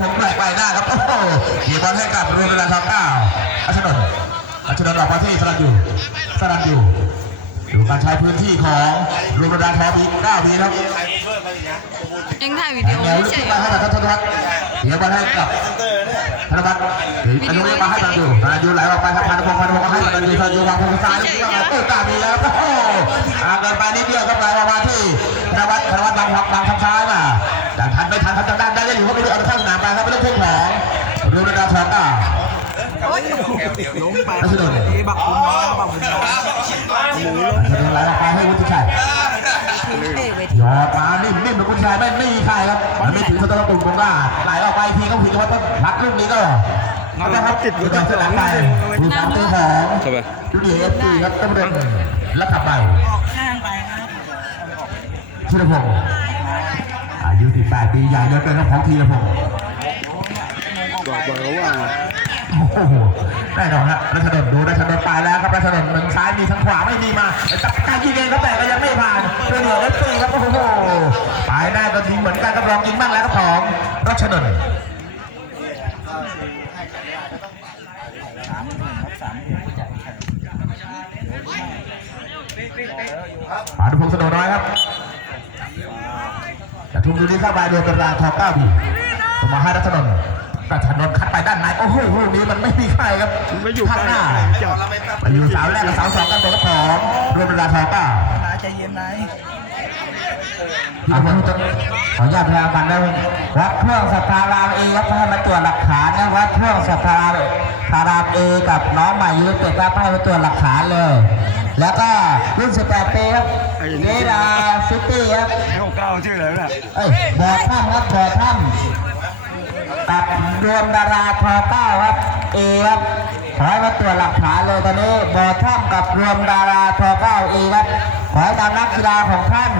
ผมแปลกไปหน้าครับ โอ้โหเขียบอลให้กับรุ่นเวลาทองเก้าอัชนนท์อัชนนท์ออกมาที่สรันยูสรันยูดูการใช้พื้นที่ของรุ่นเวลาทองอีกเก้าวีครับเองถ่ายวิดีโอแนวไม่ลึกใช่ขึ้นเหรมาอให้กับธนวัฒน์เขียบอลให้กับธนวัฒน์อนุเวมาให้สรันยูสรันยูไหลออกไปครับพันพงศ์พันพงศ์ให้สรันยูสรันยูวางพงศ์ซ้ายเออกล้ามีแล้วโอ้โหห่างกันไปนิดเดียว ล้มไปรัชนนท์นี่บักคุณน้อยบักคุณน้อยหมูล้มรัชนนท์ไหลออกไปให้วุฒิชัยหยอดมานิ่มนิ่มๆวุฒิชัยไม่ไม่มีใครครับมันไม่ถึงสตอร์ตุ่มกงล่าไหลออกไปทีก็ผิดว่าต้องพักลูกนี้ก็นะครับติดอยู่ที่หลังไปดูตามตัวของเข้าไปจูเนียเอฟซีครับตำรวจแล้วขับไปออกข้างไปครับธีรพงศ์อายุ 18 ปีใหญ่เหลือเกินครับของธีรพงศ์บอกบอกเขาว่า โอ้โหแน่นอนฮะรัชนนดูรัชนนไปแล้วครับรัชนนท์หนึ่งซ้ายมีทั้งขวาไม่มีมาจับการยิงเองครับแต่ก็ยังไม่ผ่านเหนือเอฟซีครับโอ้โหไปหน้ก็ยิงเหมือนกันครับลองยิงบ้างแล้วครับของรัชนนท์ปานุพงศ์สโนน้อยครับจะทุ่มดูดีเข้าไปโดนตารางทอเก้าบีมาให้รัชนน ท์รัชนนท์คัดไปด้านในโอ้โหลูกนี้มันไม่มีใครครับไม่อยู่ใกข้างล้หน้าจับไปอยู่เสาแรกกับเสาสองกันหมดครับของรวมเวลาทอเก้านาใจเย็นไหนพี่ผมจะขออนุญาตพยากันได้ไหมวัดเครื่องสัทธารามเอครับให้มาตรวจหลักฐานนะวัดเครื่องสัทธารามเอกับน้องใหม่ยูเต็ดครับให้มาตรวจหลักฐานเลย แล้วก็รุ่น 18 ปีครับเนดาซิตี้ครับไอ้หกเก้าชื่ออะไรน่ะเอ้ยบอท่ามครับบอท่าม กับรวมดาราทอเก้าครับเอครับขอให้มาตรวจหลักฐานเลยตอนนี้บอท่ามกับรวมดาราทอเก้าเอครับขอให้ตามนักกีฬาของท่าน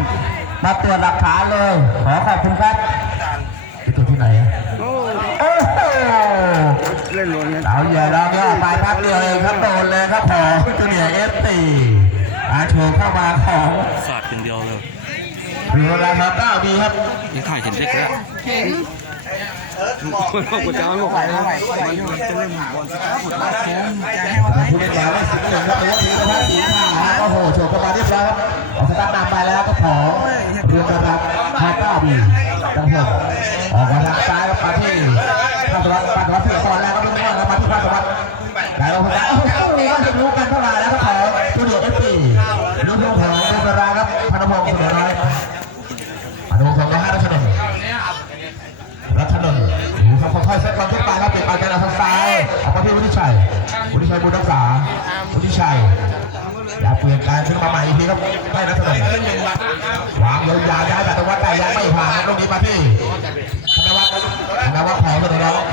มาตรวจหลักฐานเลย ขอขอบคุณครับไปตรวจที่ไหนอะโอ้โอ้โหเล่นล้วนกันเอาใหญ่เราย่อไปพักเดียวเองครับโดนเลยครับของจูเนียเอฟตีอาโชว์เข้ามาของสาดอย่างเดียวเลยรวมดาราทอเก้าดีครับยังถ่ายเห็นเด็กแล้วเห็น คนบอกกูจะเอาลูกไปนะมันจะเล่นบอลสุดมาโค้งจะให้ว่าไปผู้เล่นยาวได้สิบหนึ่งครับตัวทีนะครับสีขาวโอ้โหโฉบเข้ามาเรียบร้อยครับออกสตาร์ทนำไปแล้วก็ขอเรือระดับฮาต้าบีตั้งหกออกมาทางซ้ายครับมาที่ภาคสวัสดิ์ภาคสวัสดิ์เสียตอนแรกก็ไม่รู้ว่ามาที่ภาคสวัสดิ์ไหลลงไปโอ้โหว่าจะรู้กันเท่าไหร่แล้วก็ขอ ชัยบุญรักษาพุทธิชัยอยาเปลี่ยนการขึ้นมาใหม่อีกทีครับไม่รัชนนท์วางยาวๆย้ายแต่ตะวันแต่ยังไม่ผ่านลูกนี้มาที่ธนวัฒน์ธนวัฒน์แผลเลยนะครับ